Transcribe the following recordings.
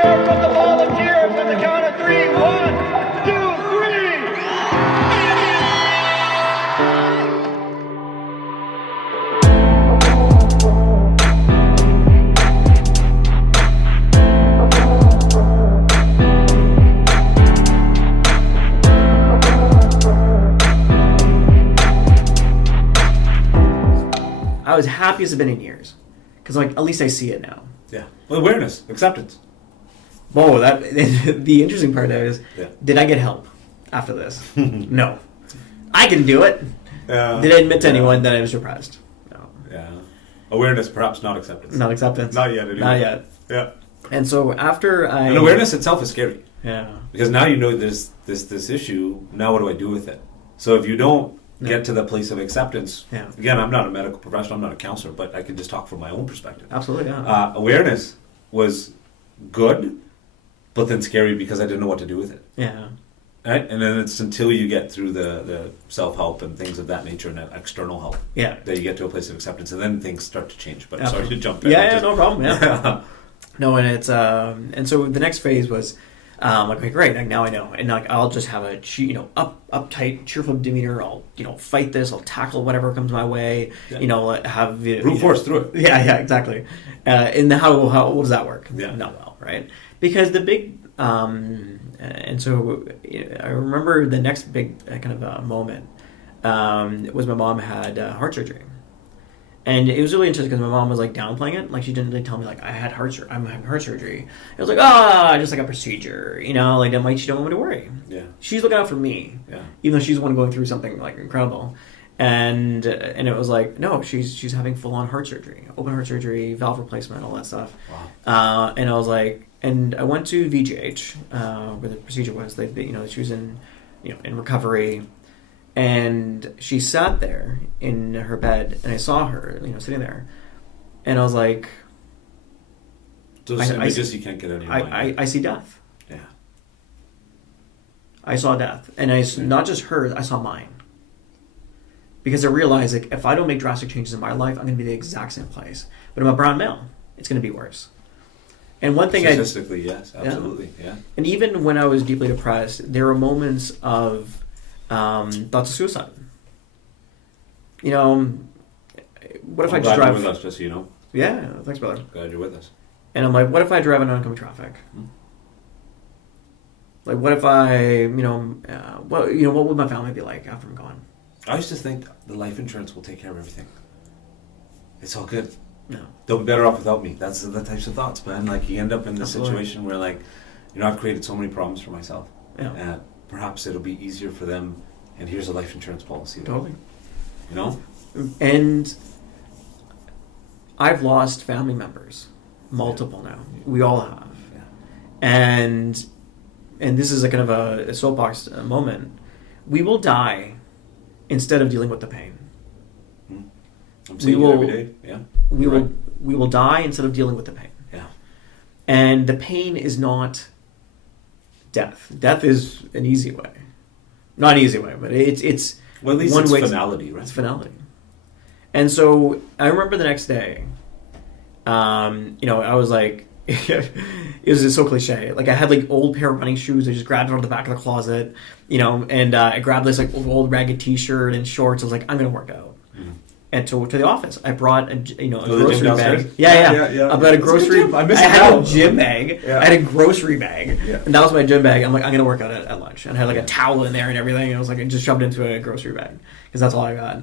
cheer from the volunteers on the count of 3. 1, 2, 3. I was happy as I've been in years, because like at least I see it now. Yeah. Well, awareness, acceptance. Whoa, that the interesting part there is, Yeah. did I get help after this? No. I can do it. Did I admit to anyone that I was depressed? No. Yeah. Awareness, perhaps not acceptance. Not acceptance. Not yet. Anyway. Not yet. Yeah. And so after And awareness itself is scary. Yeah. Because now you know there's this issue. Now what do I do with it? So if you don't get to the place of acceptance, again, I'm not a medical professional, I'm not a counselor, but I can just talk from my own perspective. Absolutely, yeah. Awareness was good, but then scary because I didn't know what to do with it. Yeah. Right? And then it's until you get through the self-help and things of that nature and that external help that you get to a place of acceptance, and then things start to change. But sorry to jump in. Yeah, no problem. Yeah. No, and it's and so the next phase was like, okay, great, like now I know, and like I'll just have a uptight, cheerful demeanor. I'll fight this. I'll tackle whatever comes my way. Yeah. Have brute force through it. Yeah, exactly. And how does that work? Yeah, not well, right? Because the big and so I remember the next big kind of moment was my mom had heart surgery. And it was really interesting because my mom was like downplaying it, like she didn't really tell me like I had I'm having heart surgery. It was like just like a procedure, like that she don't want me to worry. Yeah, she's looking out for me. Yeah, even though she's the one going through something like incredible, and it was like no, she's having full on heart surgery, open heart surgery, valve replacement, all that stuff. Wow. And I was like, and I went to VGH where the procedure was. They she was in in recovery. And she sat there in her bed, and I saw her, sitting there, and I was like, "Those images you can't get out of your mind." I see death. Yeah. I saw death, and not just hers, I saw mine. Because I realized, like, if I don't make drastic changes in my life, I'm going to be the exact same place. But I'm a brown male; it's going to be worse. And one thing, statistically, yes, absolutely, yeah. And even when I was deeply depressed, there were moments of thoughts of suicide. What if I just drive? You're with us, just so you know. Yeah, thanks, brother. Glad you're with us. And I'm like, what if I drive in oncoming traffic? Like, what if I, what would my family be like after I'm gone? I used to think the life insurance will take care of everything. It's all good. No, they'll be better off without me. That's the types of thoughts, man. Like you end up in this situation where, like, I've created so many problems for myself. Yeah. And perhaps it'll be easier for them. And here's a life insurance policy. Totally. And I've lost family members, multiple now. We all have. Yeah. And this is a kind of a soapbox moment. We will die instead of dealing with the pain. I'm seeing it every day. Yeah. We will die instead of dealing with the pain. Yeah. And the pain is not death. Death is an easy way. Not an easy way, but it's well, at least one it's way. Finality, right? It's finality. And so I remember the next day, I was like, it was just so cliche. Like I had like old pair of running shoes. I just grabbed it out of the back of the closet, and I grabbed this like old ragged T-shirt and shorts. I was like, I'm gonna work out. Mm-hmm. And to the office, I brought a grocery bag. Yeah. I brought a grocery. I had a gym bag. Yeah. I had a grocery bag, and that was my gym bag. I'm like, I'm gonna work out at lunch, and I had like a towel in there and everything. And I was like, I just shoved it into a grocery bag because that's all I got.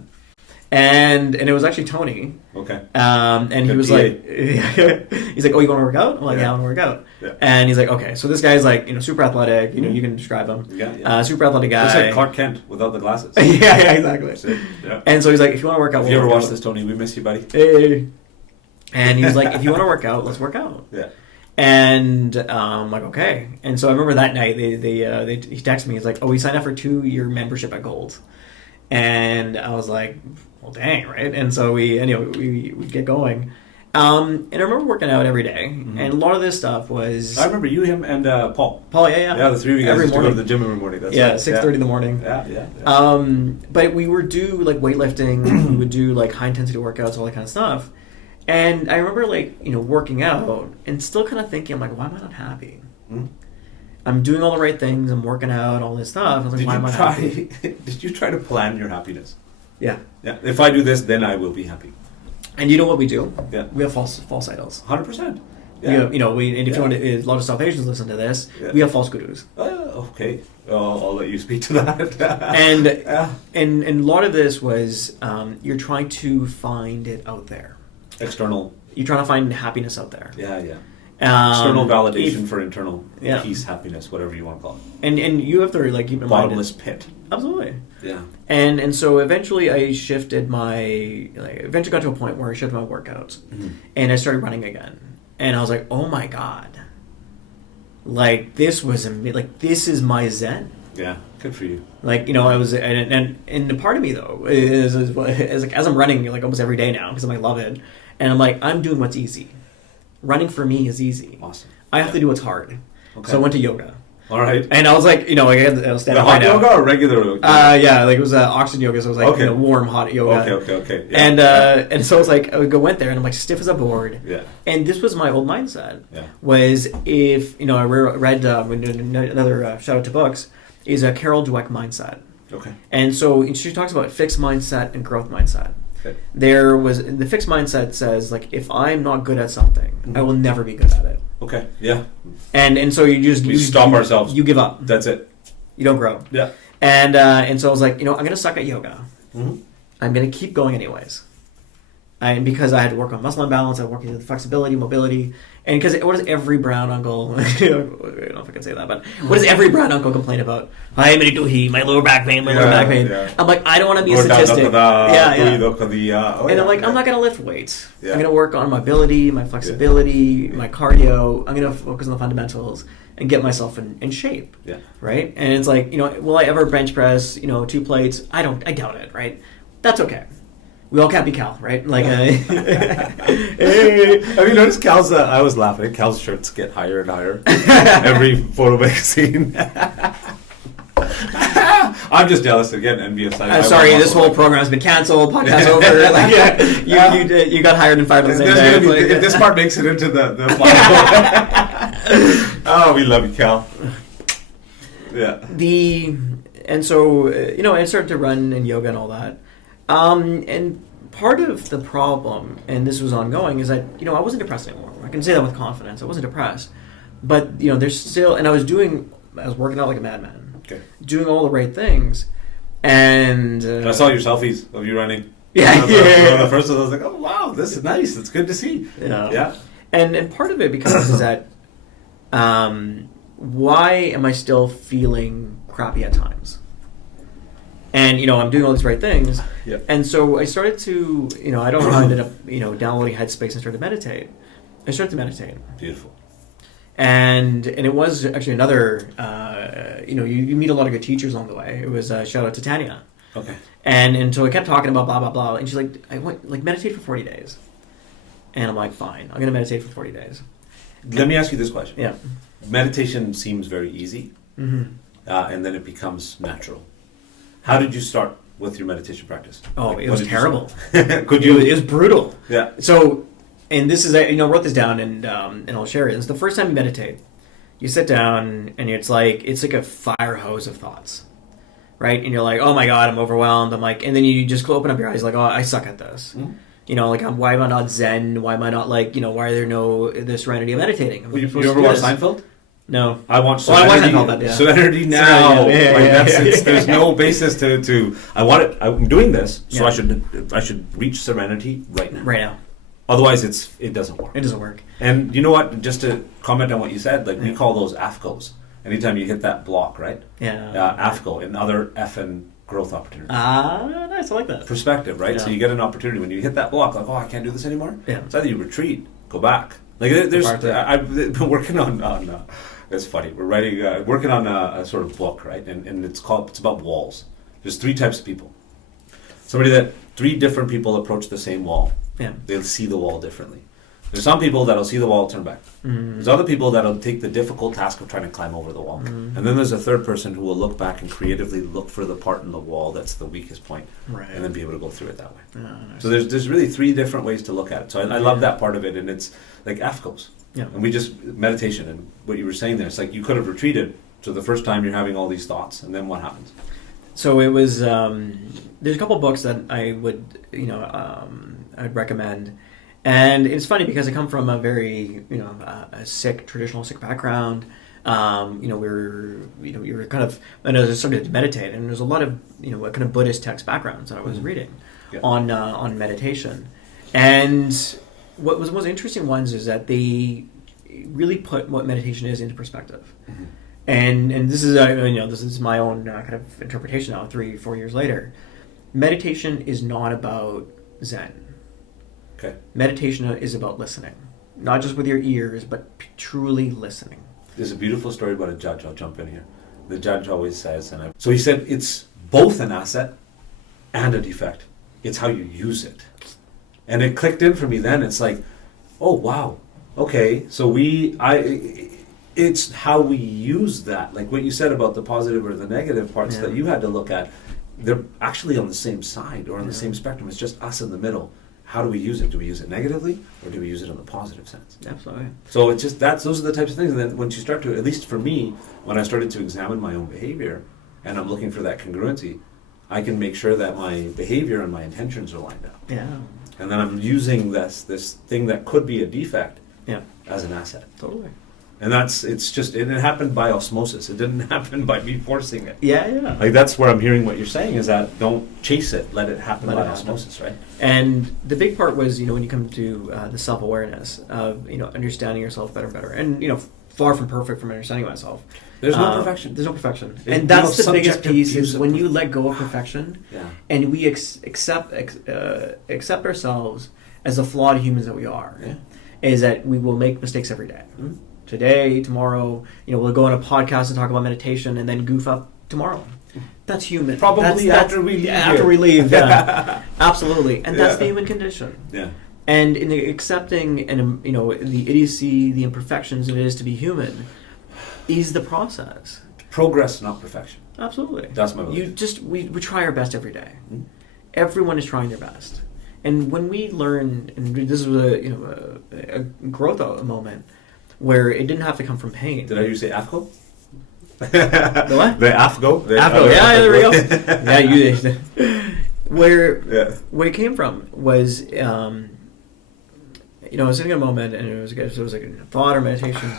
And it was actually Tony. Okay. And he was like, he's like, oh, you want to work out? I'm like, yeah, I want to work out. Yeah. And he's like, okay, so this guy's like, super athletic. You can describe him. Yeah. Super athletic guy. It's like Clark Kent without the glasses. yeah, exactly. Yeah. And so he's like, if you want to work out, if you ever watch this, Tony, we miss you, buddy. Hey. And he was like, if you want to work out, let's work out. Yeah. And I'm like, okay. And so I remember that night he texted me. He's like, oh, we signed up for 2-year membership at Gold. And I was like, well, dang, right? And so we get going. And I remember working out every day. Mm-hmm. And a lot of this stuff was... I remember you, him, and Paul. Paul, yeah. Yeah, the three of you guys every morning. Go to the gym every morning. That's 6:30 in the morning. Yeah. But we would do, like, weightlifting. We would do, like, high-intensity workouts, all that kind of stuff. And I remember like, working out and still kind of thinking, I'm like, why am I not happy? Mm. I'm doing all the right things. I'm working out, all this stuff. I was like, why am I not happy? Did you try to plan your happiness? Yeah. Yeah. If I do this, then I will be happy. And you know what we do? Yeah. We have false idols. 100%. Yeah. And if you want to, a lot of South Asians listen to this, we have false gurus. Okay. I'll let you speak to that. and a lot of this was you're trying to find it out there. External. You're trying to find happiness out there. Yeah. External validation for internal Yeah. peace, happiness, whatever you want to call it. And you have to like keep in mind Bottomless pit. Absolutely. Yeah. And so eventually I shifted eventually got to a point where I shifted my workouts and I started running again. And I was like, oh my God. Like this this is my zen. Yeah. Good for you. Like, I was, and the part of me though is like, as I'm running like almost every day now because I love it. And I'm like, I'm doing what's easy. Running for me is easy. Awesome. I have to do what's hard. Okay. So I went to yoga. All right. And I was like, I was standing The hot right yoga or regular yoga? Yeah, like it was oxygen yoga, so it was like warm, hot yoga. Okay. Yeah. And so I was like, I went there and I'm like stiff as a board. Yeah. And this was my old mindset. Yeah. Was if, I read another shout out to books, is a Carol Dweck mindset. Okay. And so she talks about fixed mindset and growth mindset. Okay. The fixed mindset says like if I'm not good at something, I will never be good at it. Okay. Yeah. And so you stop ourselves. You give up. That's it. You don't grow. Yeah. And so I was like, I'm gonna suck at yoga. Mm-hmm. I'm gonna keep going anyways. And because I had to work on muscle imbalance, I worked on flexibility, mobility, and because what does every brown uncle? I don't know if I can say that, but what does every brown uncle complain about? My lower back pain, lower back pain. Yeah. I'm like, I don't want to be a statistic. And I'm like, I'm not gonna lift weights. Yeah. I'm gonna work on my mobility, my flexibility, my cardio. I'm gonna focus on the fundamentals and get myself in shape. Yeah. Right. And it's like, will I ever bench press? 2 plates? I doubt it. Right. That's okay. We all can't be Cal, right? Like, have you noticed Cal's? I was laughing. Cal's shirts get higher and higher every photo magazine. I'm just jealous again, envious. I'm sorry, this whole program has been canceled. Podcast over. Like, you got hired and fired on the same day. If this part makes it into the oh, we love you, Cal. Yeah. And so I started to run and yoga and all that. And part of the problem, and this was ongoing, is that, I wasn't depressed anymore. I can say that with confidence. I wasn't depressed. But, there's still, and I was working out like a madman. Okay. Doing all the right things. And I saw your selfies of you running. Yeah. The first one, I was like, oh, wow, this is nice. It's good to see. Yeah. And part of it becomes is that, why am I still feeling crappy at times? And, I'm doing all these right things. Yep. And so I started to, I don't know how I ended up, downloading Headspace and started to meditate. I started to meditate. Beautiful. And it was actually another, you meet a lot of good teachers along the way. It was shout out to Tanya. Okay. And so I kept talking about blah, blah, blah. And she's like, I went, meditate for 40 days. And I'm like, fine, I'm going to meditate for 40 days. Let me ask you this question. Yeah. Meditation seems very easy. Mm-hmm. And then it becomes natural. How did you start with your meditation practice? Oh, it was terrible. Could you? It was brutal. Yeah. So, and this is, I wrote this down and I'll share it. It's the first time you meditate. You sit down and it's like a fire hose of thoughts, right? And you're like, oh my God, I'm overwhelmed. I'm like, and then you just open up your eyes like, oh, I suck at this. Mm-hmm. Why am I not Zen? Why am I not why are there the serenity of meditating? You ever watch Seinfeld? No. I want serenity. Serenity now. There's no basis to. I'm doing this, so I should reach serenity right now. Right now. Otherwise, it doesn't work. It doesn't work. And you know what? Just to comment on what you said, we call those AFCOs. Anytime you hit that block, right? Yeah. AFCO, another effing growth opportunity. Nice. I like that. Perspective, right? Yeah. So you get an opportunity when you hit that block, like, oh, I can't do this anymore. Yeah. It's either you retreat, go back. I've been working on it's funny. We're working on a sort of book, right? And it's about walls. There's 3 types of people. 3 different people approach the same wall. Yeah. They'll see the wall differently. There's some people that'll see the wall, turn back. There's other people that'll take the difficult task of trying to climb over the wall. And then there's a third person who will look back and creatively look for the part in the wall that's the weakest point, Right. and then be able to go through it that way. Yeah, nice. So there's really 3 different ways to look at it. So I love that part of it, and it's like AFCOs. Yeah. And we just, meditation, and what you were saying there, it's like you could have retreated, so the first time you're having all these thoughts, and then what happens? So it was, there's a couple books that I would, I'd recommend. And it's funny because I come from a very, a traditional Sikh background. We were kind of, and I started to meditate, and there's a lot of, kind of Buddhist text backgrounds that I was reading on meditation. And what was the most interesting ones is that they really put what meditation is into perspective. Mm-hmm. And this is, this is my own kind of interpretation now, 3-4 years later. Meditation is not about Zen. Okay. Meditation is about listening, not just with your ears, but truly listening. There's a beautiful story about a judge. I'll jump in here. The judge always says, so he said, it's both an asset and a defect. It's how you use it. And it clicked in for me then. It's like, oh, wow. Okay, so it's how we use that. Like what you said about the positive or the negative parts that you had to look at. They're actually on the same side or on the same spectrum. It's just us in the middle. How do we use it? Do we use it negatively, or do we use it in the positive sense? Absolutely. So it's just those are the types of things. And then once you start to, at least for me, when I started to examine my own behavior, and I'm looking for that congruency, I can make sure that my behavior and my intentions are lined up. Yeah. And then I'm using this thing that could be a defect as an asset. Totally. And it happened by osmosis. It didn't happen by me forcing it. Yeah. Like that's where I'm hearing what you're saying is that don't chase it, let it happen by osmosis, right? And the big part was, when you come to the self-awareness of, understanding yourself better and better. And, far from perfect from understanding myself. There's no perfection. There's no perfection. And that's the biggest piece is when you let go of perfection and we accept ourselves as the flawed humans that we are, is that we will make mistakes every day. Mm-hmm. Today, tomorrow, we'll go on a podcast and talk about meditation and then goof up tomorrow. That's human. Probably after we leave. After we leave, absolutely. And that's the human condition. Yeah. And in the accepting and, the idiocy, the imperfections it is to be human is the process. Progress, not perfection. Absolutely. That's my belief. We try our best every day. Mm-hmm. Everyone is trying their best. And when we learn, and this was a growth moment, where it didn't have to come from pain. Did I hear you say AFCO? The what? The AFCO. AFCO. Yeah, there we go. Yeah, where it came from was, I was sitting in a moment, and it was like a thought or meditation,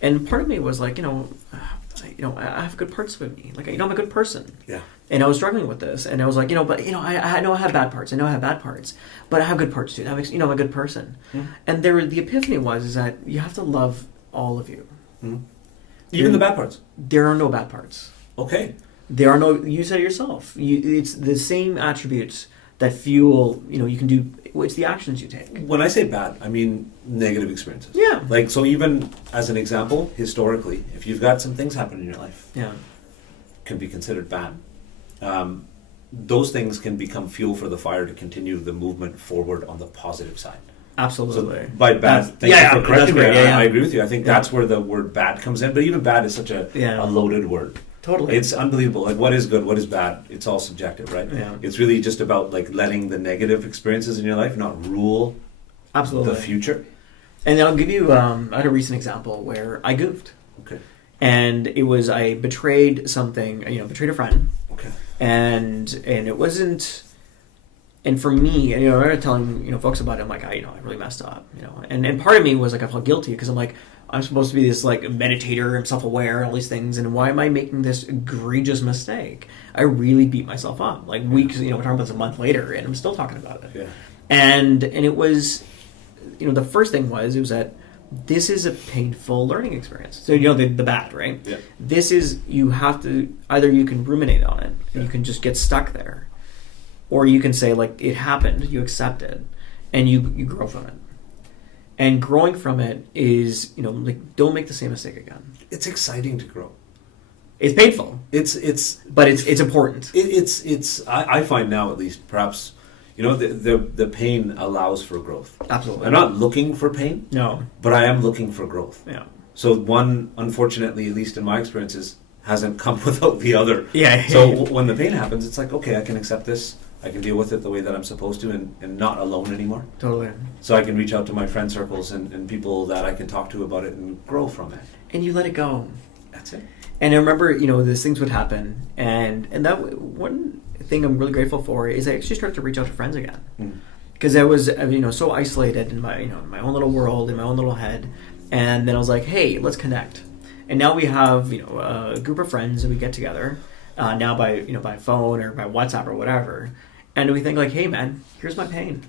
and part of me was like, I have good parts of me. Like, I'm a good person. Yeah. And I was struggling with this, and I was like, I know I have bad parts. I know I have bad parts, but I have good parts too. That makes, I'm a good person. Mm. And the epiphany is that you have to love all of you. Mm. Even the bad parts? There are no bad parts. Okay. There are no, you said it yourself. It's the same attributes that fuel, you can do, it's the actions you take. When I say bad, I mean negative experiences. Yeah. Like, so even as an example, historically, if you've got some things happen in your life, can be considered bad. Those things can become fuel for the fire to continue the movement forward on the positive side. Absolutely. So by bad, thank you for correcting me. I agree with you. I think that's where the word bad comes in. But even bad is such a loaded word. Totally. It's unbelievable. Like, what is good, what is bad? It's all subjective, right? Yeah. It's really just about like letting the negative experiences in your life not rule the future. And I'll give you I had a recent example where I goofed. Okay. And it was I betrayed something, betrayed a friend. Okay. And it wasn't, and for me, I remember telling folks about it. I'm like, I really messed up, and part of me was like I felt guilty because I'm like, I'm supposed to be this like meditator and self-aware and all these things, and why am I making this egregious mistake? I really beat myself up like weeks. We're talking about this a month later, and I'm still talking about it. Yeah. And it was, the first thing was that this is a painful learning experience. So the bad, right? Yeah. This is, you have to, either you can ruminate on it, and you can just get stuck there, or you can say like it happened, you accept it, and you grow from it. And growing from it is, don't make the same mistake again. It's exciting to grow. It's painful. But it's important. I find now, at least, perhaps, You know, the pain allows for growth. Absolutely. I'm not looking for pain, No. but I am looking for growth. Yeah. So one, unfortunately, at least in my experiences, hasn't come without the other. Yeah. So when the pain happens, it's like, okay, I can accept this. I can deal with it the way that I'm supposed to, and not alone anymore. Totally. So I can reach out to my friend circles and people that I can talk to about it and grow from it. And you let it go. That's it. And I remember, you know, these things would happen, and that one thing I'm really grateful for is I actually started to reach out to friends again, because I was, you know, so isolated in my, you know, in my own little world, in my own little head, and then I was like, hey, let's connect. And now we have, you know, a group of friends that we get together, now by, you know, by phone or by WhatsApp or whatever, and we think like, hey man, here's my pain.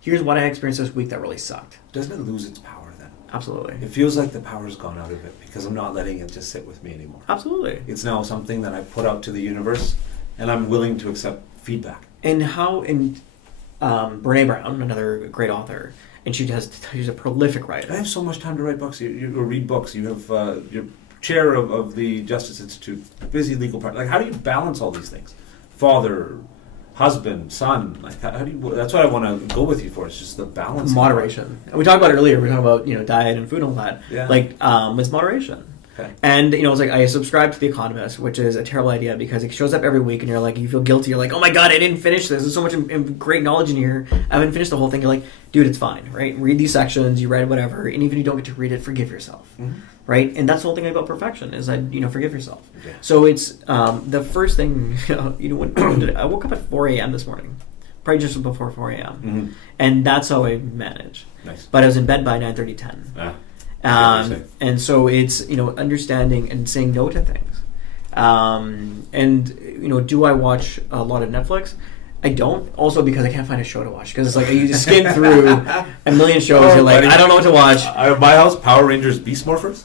Here's what I experienced this week that really sucked. Doesn't it lose its power then? Absolutely. It feels like the power's gone out of it because I'm not letting it just sit with me anymore. Absolutely. It's now something that I put out to the universe, and I'm willing to accept feedback. And how, and Brene Brown, another great author, and she's a prolific writer. I have so much time to write books. You read books. You have you're chair of the Justice Institute, busy legal part. Like, how do you balance all these things? Father, husband, son. Like, how do you? That's what I want to go with you for. It's just the balance. Moderation. And we talked about it earlier. We talked about, you know, diet and food and all that. Yeah. Like, it's moderation. Okay. And, you know, it's like I subscribe to The Economist, which is a terrible idea because it shows up every week and you're like, you feel guilty. You're like, oh my God, I didn't finish this. There's so much great knowledge in here. I haven't finished the whole thing. You're like, dude, it's fine, right? Read these sections, you read whatever, and even if you don't get to read it, forgive yourself, right? And that's the whole thing about perfection is that, you know, forgive yourself. Yeah. So it's the first thing, you know, when I woke up at 4 a.m. this morning, probably just before 4 a.m. And that's how I manage. Nice. But I was in bed by 9:30, 10. Yeah. And so it's, you know, understanding and saying no to things. And, you know, do I watch a lot of Netflix? I don't. Also because I can't find a show to watch. Because it's like you just skim through a million shows. You're like, buddy. I don't know what to watch. My house, Power Rangers Beast Morphers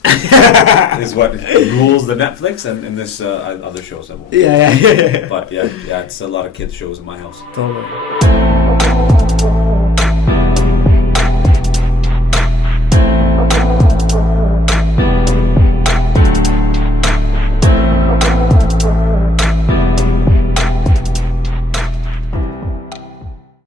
is what rules the Netflix and this other shows I won't. Yeah. But yeah, it's a lot of kids shows in my house. Totally.